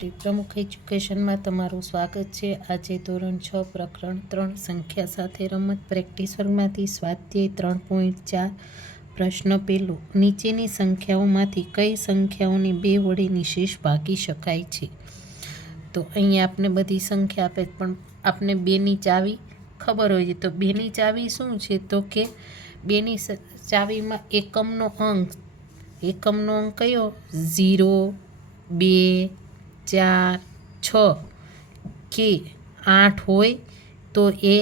પ્રમુખ એજ્યુકેશનમાં તમારું સ્વાગત છે। આજે ધોરણ 6 પ્રકરણ 3 સંખ્યા સાથે રમત પ્રેક્ટિસ વર્ગમાંથી સ્વાધ્યાય 3.4 પ્રશ્ન પહેલો, નીચેની સંખ્યાઓમાંથી કઈ સંખ્યાઓને 2 વડે નિશેષ ભાગી શકાય છે? તો અહીંયા આપણે બધી સંખ્યા આપે પણ આપણે 2ની ચાવી ખબર હોય છે। તો 2ની ચાવી શું છે? તો કે 2ની ચાવીમાં એકમનો અંક કયો? 0, 2, 4, 6 કે 8 હોય તો એ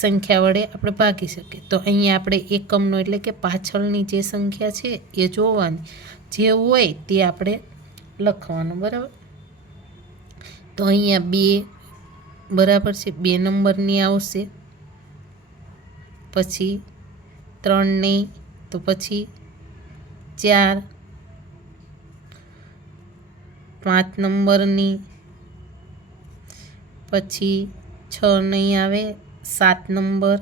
સંખ્યા વડે આપણે ભાગી શકીએ। તો અહીંયા આપણે એકમનો એટલે કે પાછળની જે સંખ્યા છે એ જોવાની, જે હોય તે આપણે લખવાનું, બરાબર। તો અહીંયા 2 બરાબર છે, 2 નંબરની આવશે, પછી 3 નહીં, તો પછી 4, 5 નંબરની, પછી 6 નહીં આવે, 7 નંબર,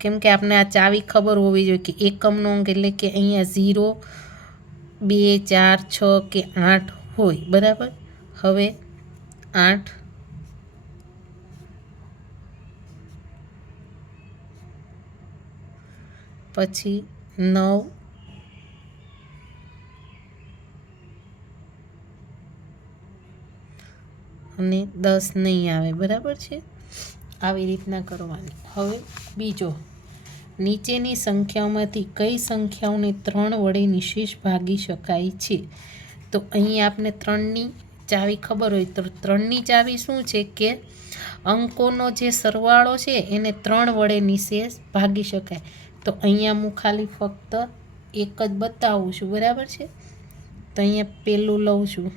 કેમ કે આપણે આ ચાવી ખબર હોવી જોઈએ કે એકમનો અંક એટલે કે અહીંયા 0, 2, 4, 6 કે 8 હોય, બરાબર। હવે 8, પછી 9, અને 10 નહીં આવે, બરાબર છે। આવી રીતના કરવાની। હવે બીજો, નીચેની સંખ્યાઓમાંથી કઈ સંખ્યાઓને 3 વડે નિશેષ ભાગી શકાય છે? તો અહીં આપણે 3ની ચાવી ખબર હોય તો 3ની ચાવી શું છે કે અંકોનો જે સરવાળો છે એને 3 વડે નિશેષ ભાગી શકાય। તો અહીંયા હું ખાલી ફક્ત એક જ બતાવું છું, બરાબર છે। તો અહીંયા પહેલું લઉં છું,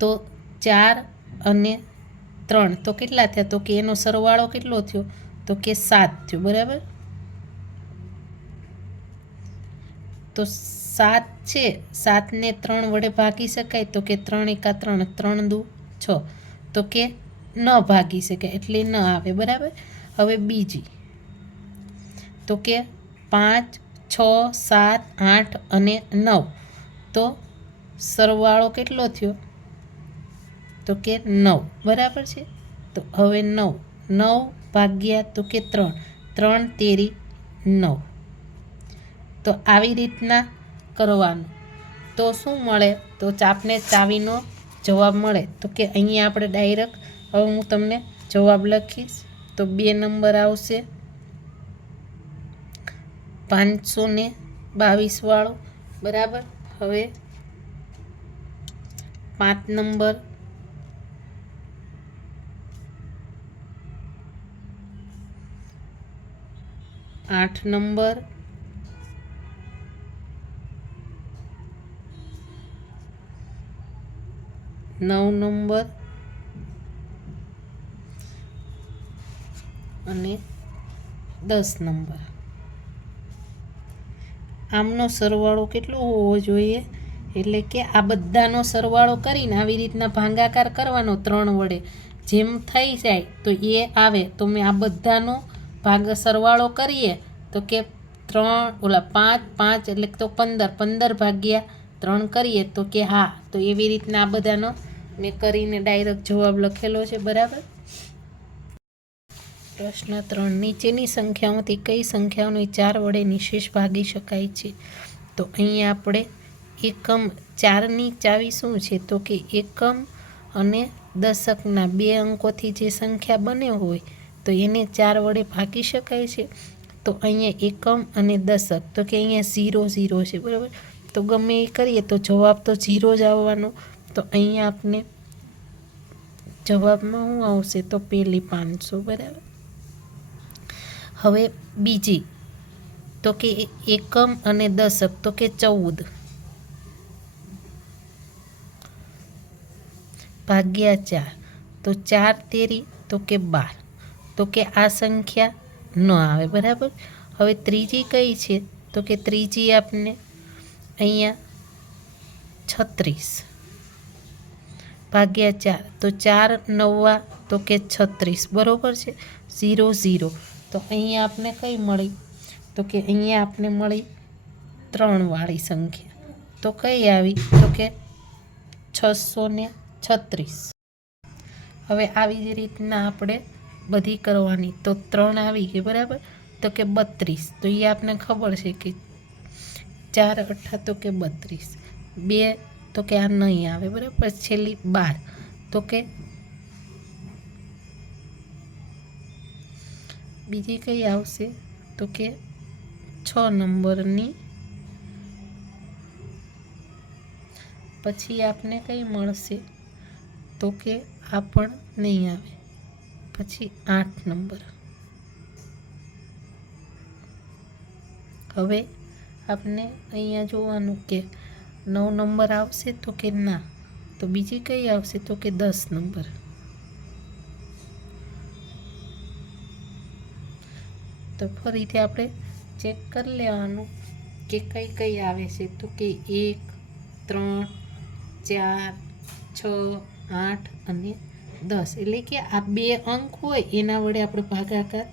તો 4 અને 3 તો કેટલા થયા? તો કે એનો સરવાળો કેટલો થયો? તો કે 7 થયો, બરાબર। તો 7 છે, 7ને 3 વડે ભાગી શકાય? તો કે 3 એકા 3, 3 દુ 6, તો કે ન ભાગી શકાય એટલે ન આવે, બરાબર। હવે બીજી, તો કે 5, 6, 7, 8 અને 9 તો સરવાળો કેટલો થયો? તો કે 9, બરાબર છે। તો હવે 9 ભાગ્યા તો કે 3, 3 તેરી 9, તો આવી રીતના કરવાનું। તો શું મળે? તો આપને ચાવીનો જવાબ મળે। તો કે અહીંયા આપણે ડાયરેક્ટ, હવે હું તમને જવાબ લખીશ, તો 2 નંબર આવશે 522 વાળો, બરાબર। હવે 5 નંબર, 8 નંબર, 9 નંબર અને 10 નંબર। આમનો સરવાળો કેટલો હોવો જોઈએ? એટલે કે આ બધાનો સરવાળો કરીને આવી રીતના ભાગાકાર કરવાનો 3 વડે, જેમ થઈ જાય તો એ આવે। તો મેં આ બધાનો સરવાળો કરીએ તો કે 5 એટલે તો 15 ભાગ્યા 3 કરીએ તો કે હા, તો એવી રીતના આ બધાનો મેં કરીને ડાયરેક્ટ જવાબ લખેલો છે, બરાબર। પ્રશ્ન 3, નીચેની સંખ્યાઓમાંથી કઈ સંખ્યાઓને 4 વડે નિશેષ ભાગી શકાય છે? તો અહીંયા આપણે એકમ 4ની ચાવી શું છે? તો કે એકમ અને દશકના 2 અંકોથી જે સંખ્યા બને હોય તો એને 4 વડે ભાગી શકાય છે। તો અહીંયા એકમ અને દશક, તો કે અહીંયા 0, 0 છે, બરાબર। તો ગમે એ કરીએ તો જવાબ તો 0 જ આવવાનો। તો અહીંયા આપણે જવાબમાં શું આવશે? તો પહેલી 500, બરાબર। હવે બીજી, તો કે એકમ અને દશક, તો કે 14 ભાગ્યા 4, તો 4 તેરી તો કે 12, તો કે આ સંખ્યા ન આવે, બરાબર। હવે ત્રીજી કઈ છે? તો કે ત્રીજી આપને અહીંયા 36 ભાગ્યા 4, તો 4 9 તો કે 36, બરાબર છે। 0, 0, તો અહીંયા આપને કઈ મળી? તો કે અહીંયા આપને મળી 3 વાળી સંખ્યા। તો કઈ આવી? તો કે 636. હવે આવી જ રીતના આપણે બધી કરવાની. તો 3 આવી ગઈ, બરાબર. તો કે 32. તો એ આપને ખબર છે કે 4 અઠ્ઠા તો કે 32. 2 તો કે આ નહીં આવે, બરાબર. પછી છેલ્લી 12 તો કે બીજી કઈ આવશે? તો કે 6 નંબરની પછી આપને કઈ મળશે? તો કે આ પણ નહીં આવે. પછી 8 નંબર. હવે આપને અહીંયા જોવાનું કે 9 નંબર આવશે? તો કે ના. તો બીજી કઈ આવશે? તો કે 10 નંબર. તો ફરીથી આપણે ચેક કરી લેવાનું કે કઈ કઈ આવે છે. તો કે 1, 3, 4, 6, 8 અને 10. એટલે કે આ 2 અંક હોય એના વડે આપણે ભાગાકાર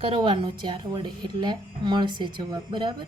કરવાનો 4 વડે, એટલે મળશે જવાબ, બરાબર.